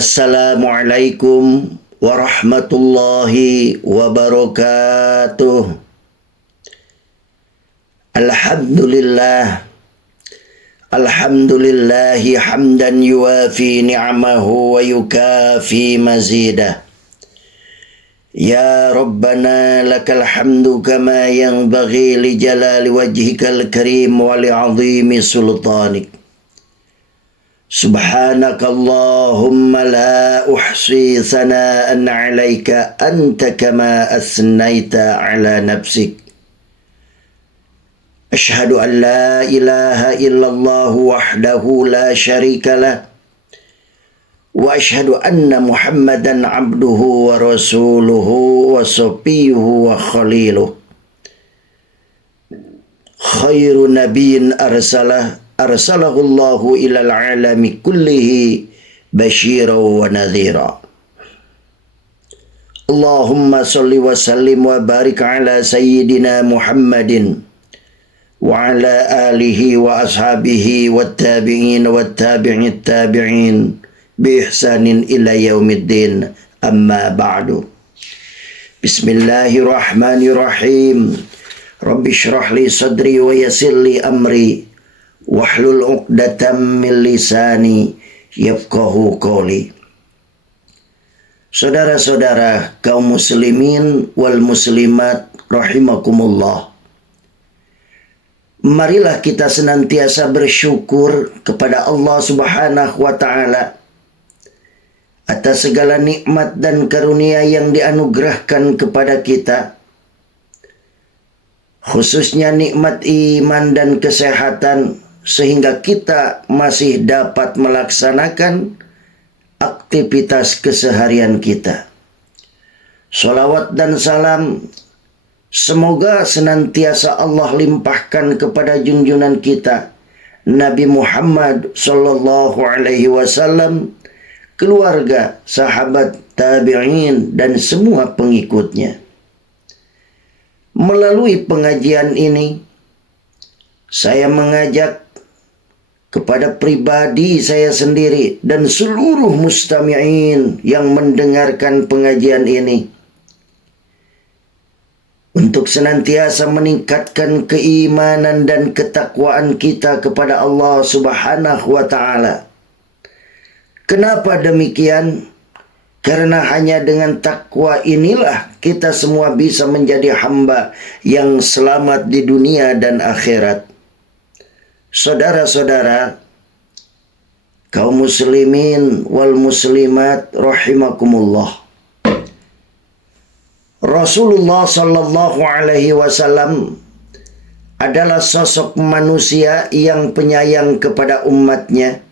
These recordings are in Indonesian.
Assalamualaikum warahmatullahi wabarakatuh. Alhamdulillah. Alhamdulillahi hamdan yuwafi ni'amahu wa yukafi mazidah. Ya Rabbana lakal hamdu kama yanbaghi li jalali wajhikal karim wa li azimi sultanik. Subhanakallahumma la uhsi sana'an 'alaika anta kama asnaita 'ala nafsik. Ashhadu an la ilaha illallah wahdahu la syarika lah wa ashhadu anna Muhammadan 'abduhu wa rasuluhu wa safiyuhu wa khaliluh. Khairu nabiyyin arsalahullahu ilal alami kullihi basyira wa nadhira. Allahumma salli wa sallim wa barik ala sayyidina Muhammadin wa ala alihi wa ashabihi wa tabi'in wa tabi'it tabi'in bi ihsanin ila yaumiddin, amma ba'du. Bismillahirrahmanirrahim. Rabbi syrah li sadri wa yassir li amri wahlul 'uqdatam min lisani yafqahu qawli. Saudara-saudara kaum muslimin wal muslimat rahimakumullah, marilah kita senantiasa bersyukur kepada Allah Subhanahu wa ta'ala atas segala nikmat dan karunia yang dianugerahkan kepada kita, khususnya nikmat iman dan kesehatan, sehingga kita masih dapat melaksanakan aktivitas keseharian kita. Salawat dan salam semoga senantiasa Allah limpahkan kepada junjungan kita Nabi Muhammad sallallahu alaihi wasallam, keluarga, sahabat, tabi'in dan semua pengikutnya. Melalui pengajian ini saya mengajak kepada pribadi saya sendiri dan seluruh mustami'in yang mendengarkan pengajian ini untuk senantiasa meningkatkan keimanan dan ketakwaan kita kepada Allah Subhanahu wa ta'ala. Kenapa demikian? Karena hanya dengan takwa inilah kita semua bisa menjadi hamba yang selamat di dunia dan akhirat. Saudara-saudara kaum muslimin wal muslimat rahimakumullah, Rasulullah sallallahu alaihi wasallam adalah sosok manusia yang penyayang kepada umatnya.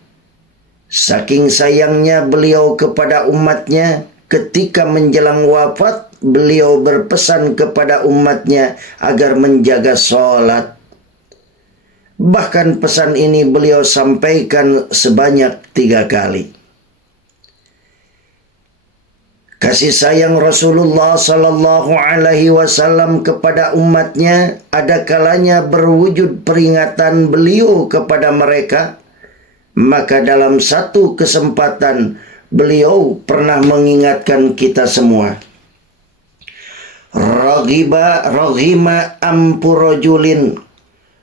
Saking sayangnya beliau kepada umatnya, ketika menjelang wafat beliau berpesan kepada umatnya agar menjaga sholat. Bahkan pesan ini beliau sampaikan sebanyak 3 kali. Kasih sayang Rasulullah sallallahu alaihi wasallam kepada umatnya ada kalanya berwujud peringatan beliau kepada mereka. Maka dalam satu kesempatan beliau pernah mengingatkan kita semua. Raghima ampurojulin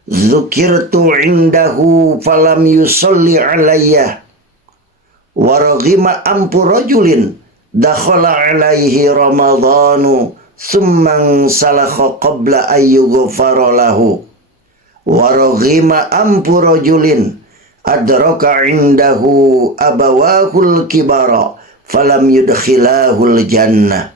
dzukirtu indahu falam yusalli alayya wa raghima ampurojulin dakhala alaihi ramadhanu thumman salakha qabla ayyughfara lahu wa raghima ampurojulin adraka indahu abawahul kibara falam yudkhilahul jannah.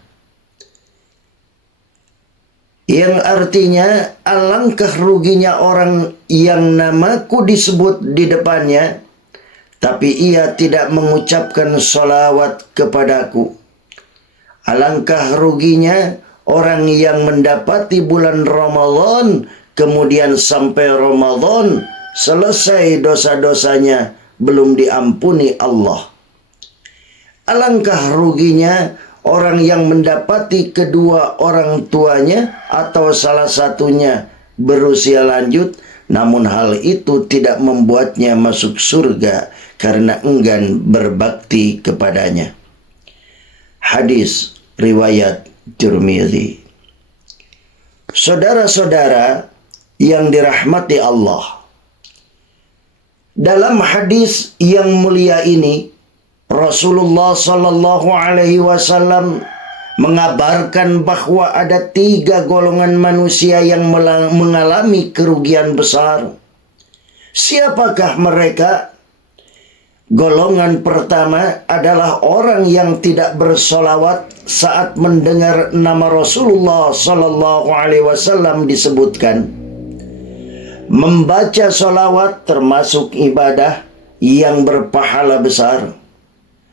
Yang artinya, alangkah ruginya orang yang namaku disebut di depannya tapi ia tidak mengucapkan sholawat kepadaku. Alangkah ruginya orang yang mendapati bulan Ramadan kemudian sampai Ramadan selesai dosa-dosanya belum diampuni Allah. Alangkah ruginya orang yang mendapati kedua orang tuanya atau salah satunya berusia lanjut, namun hal itu tidak membuatnya masuk surga karena enggan berbakti kepadanya. Hadis riwayat Tirmidzi. Saudara-saudara yang dirahmati Allah, dalam hadis yang mulia ini Rasulullah Sallallahu Alaihi Wasallam mengabarkan bahwa ada 3 golongan manusia yang mengalami kerugian besar. Siapakah mereka? Golongan pertama adalah orang yang tidak bersolawat saat mendengar nama Rasulullah Sallallahu Alaihi Wasallam disebutkan. Membaca solawat termasuk ibadah yang berpahala besar.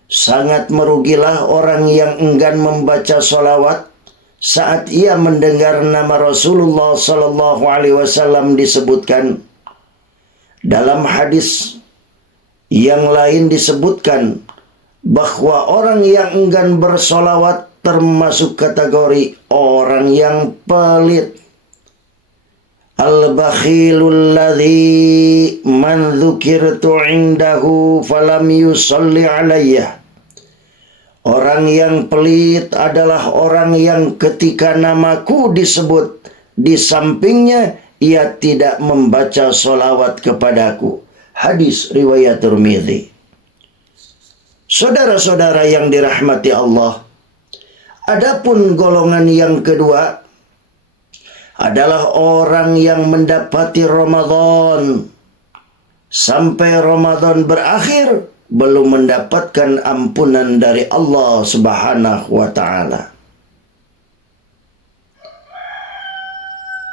Sangat merugilah orang yang enggan membaca solawat saat ia mendengar nama Rasulullah Sallallahu Alaihi Wasallam disebutkan. Dalam hadis yang lain disebutkan bahwa orang yang enggan bersolawat termasuk kategori orang yang pelit. Al-bakhilul ladzi man dzukirtu indahu falam yusalli alayya. Orang yang pelit adalah orang yang ketika namaku disebut di sampingnya ia tidak membaca solawat kepadaku. Hadis riwayat Tirmidzi. Saudara-saudara yang dirahmati Allah, adapun golongan yang kedua adalah orang yang mendapati Ramadan sampai Ramadan berakhir belum mendapatkan ampunan dari Allah Subhanahu wa taala.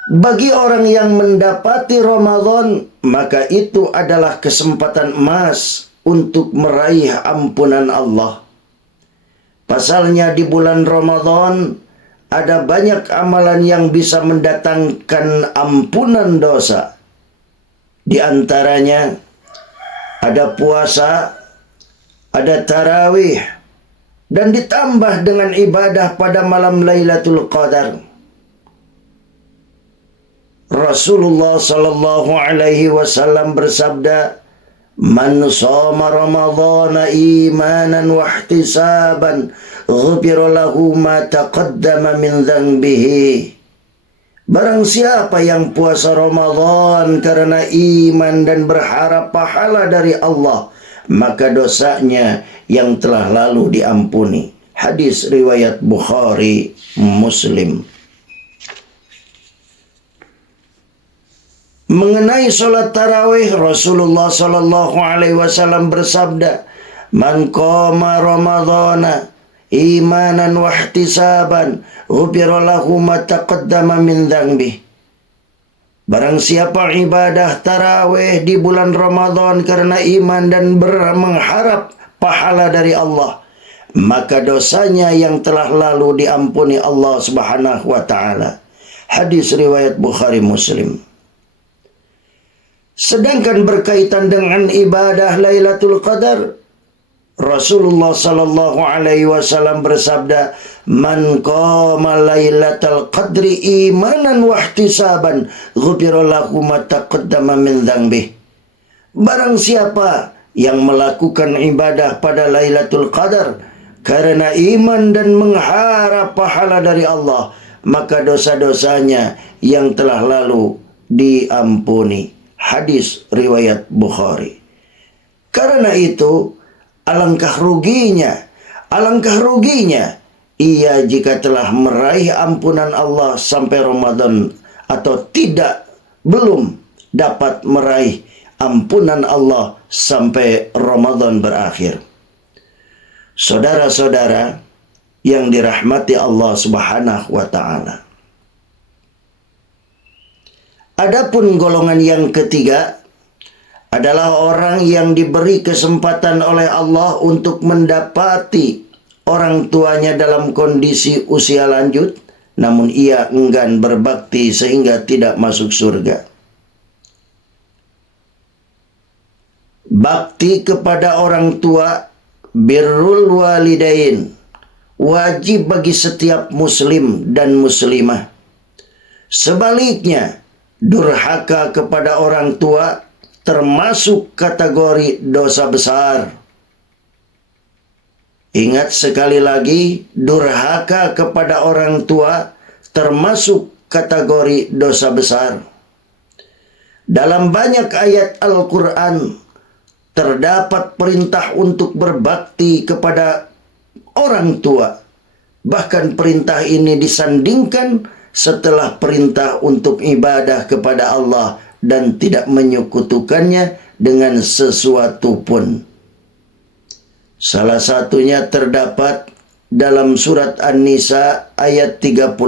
Bagi orang yang mendapati Ramadan, maka itu adalah kesempatan emas untuk meraih ampunan Allah. Pasalnya di bulan Ramadan ada banyak amalan yang bisa mendatangkan ampunan dosa. Di antaranya ada puasa, ada tarawih, dan ditambah dengan ibadah pada malam Lailatul Qadar. Rasulullah Sallallahu Alaihi Wasallam bersabda, "Man shoma Ramadhana imanan wa ihtisaban, ghufira lahu ma taqaddama min dhanbihi." Barang siapa yang puasa Ramadan karena iman dan berharap pahala dari Allah, maka dosanya yang telah lalu diampuni. Hadis riwayat Bukhari, Muslim. Mengenai sholat tarawih, Rasulullah Sallallahu Alaihi Wasallam bersabda, "Man qama Ramadhana imanan wa ihtisaban, ghufira lahu ma taqaddama min dhanbi." Barang siapa ibadah tarawih di bulan Ramadan karena iman dan mengharap pahala dari Allah, maka dosanya yang telah lalu diampuni Allah Subhanahu wa taala. Hadis riwayat Bukhari, Muslim. Sedangkan berkaitan dengan ibadah Lailatul Qadar, Rasulullah Sallallahu Alaihi Wasallam bersabda, "Man qama Lailatul Qadri imanan wa ihtisaban, ghufira lahu ma taqaddama min dhanbihi." Barang siapa yang melakukan ibadah pada Lailatul Qadar karena iman dan mengharap pahala dari Allah, maka dosa-dosanya yang telah lalu diampuni. Hadis riwayat Bukhari. Karena itu, alangkah ruginya ia jika telah meraih ampunan Allah sampai Ramadan atau belum dapat meraih ampunan Allah sampai Ramadan berakhir. Saudara-saudara yang dirahmati Allah Subhanahu wa taala. Adapun golongan yang ketiga adalah orang yang diberi kesempatan oleh Allah untuk mendapati orang tuanya dalam kondisi usia lanjut, namun ia enggan berbakti sehingga tidak masuk surga. Bakti kepada orang tua, birrul walidain, wajib bagi setiap muslim dan muslimah. Sebaliknya, durhaka kepada orang tua termasuk kategori dosa besar. Ingat sekali lagi, durhaka kepada orang tua termasuk kategori dosa besar. Dalam banyak ayat Al-Quran terdapat perintah untuk berbakti kepada orang tua. Bahkan perintah ini disandingkan setelah perintah untuk ibadah kepada Allah dan tidak menyekutukannya dengan sesuatu pun. Salah satunya terdapat dalam surat An-Nisa ayat 36.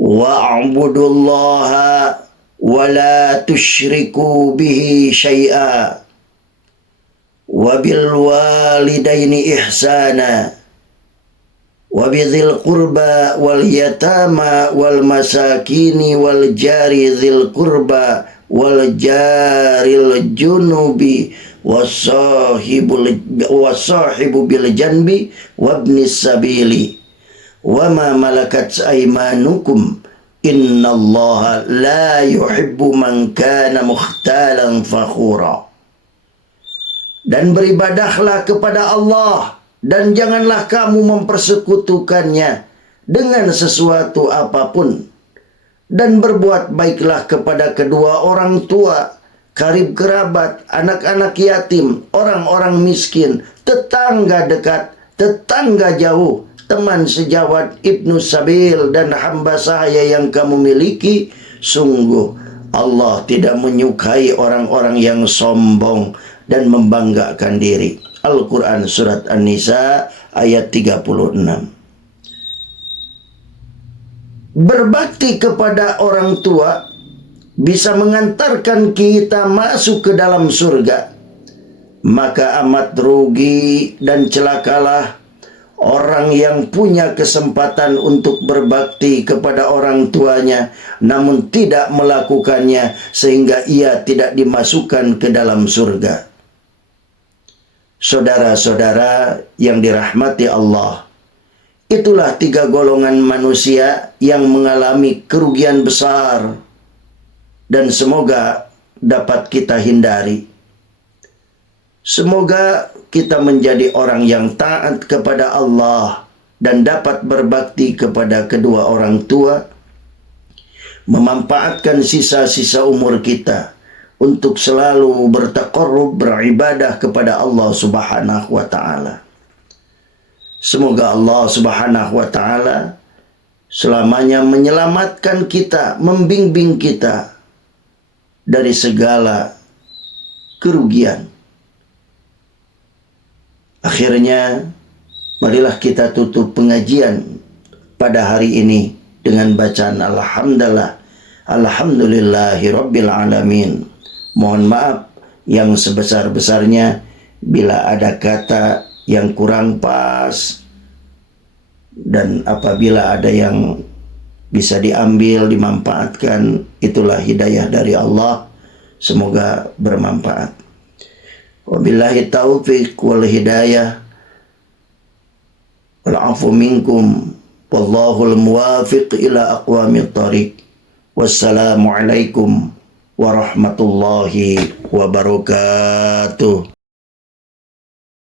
Wa'budullaha wa la tusyriku bihi syai'a wa bil walidaini ihsana wa bidzil qurba wal yatama wal masakini wal jari dzil qurba wal jaril junubi wasahibu bil janbi wabnis sabili wa ma malakat aymanukum innallaha la yuhibbu man kana mukhtalan fakhura. Dan beribadahlah kepada Allah dan janganlah kamu mempersekutukannya dengan sesuatu apapun, dan berbuat baiklah kepada kedua orang tua, karib kerabat, anak-anak yatim, orang-orang miskin, tetangga dekat, tetangga jauh, teman sejawat, ibnu sabil, dan hamba sahaya yang kamu miliki. Sungguh Allah tidak menyukai orang-orang yang sombong dan membanggakan diri. Al-Quran surat An-Nisa ayat 36. Berbakti kepada orang tua bisa mengantarkan kita masuk ke dalam surga. Maka amat rugi dan celakalah orang yang punya kesempatan untuk berbakti kepada orang tuanya namun tidak melakukannya sehingga ia tidak dimasukkan ke dalam surga. Saudara-saudara yang dirahmati Allah, itulah 3 golongan manusia yang mengalami kerugian besar dan semoga dapat kita hindari. Semoga kita menjadi orang yang taat kepada Allah dan dapat berbakti kepada kedua orang tua, memanfaatkan sisa-sisa umur kita untuk selalu bertaqarrub, beribadah kepada Allah Subhanahu wa Ta'ala. Semoga Allah Subhanahu wa Ta'ala selamanya menyelamatkan kita, membimbing kita dari segala kerugian. Akhirnya, marilah kita tutup pengajian pada hari ini dengan bacaan Alhamdulillah, Alhamdulillahi Rabbil Alamin. Mohon maaf yang sebesar-besarnya bila ada kata yang kurang pas, dan apabila ada yang bisa diambil, dimanfaatkan, itulah hidayah dari Allah. Semoga bermanfaat. Wabillahi taufiq wal hidayah wal afu minkum wallahul muwafiq ila aqwamit thariq. Wassalamualaikum warahmatullahi wabarakatuh.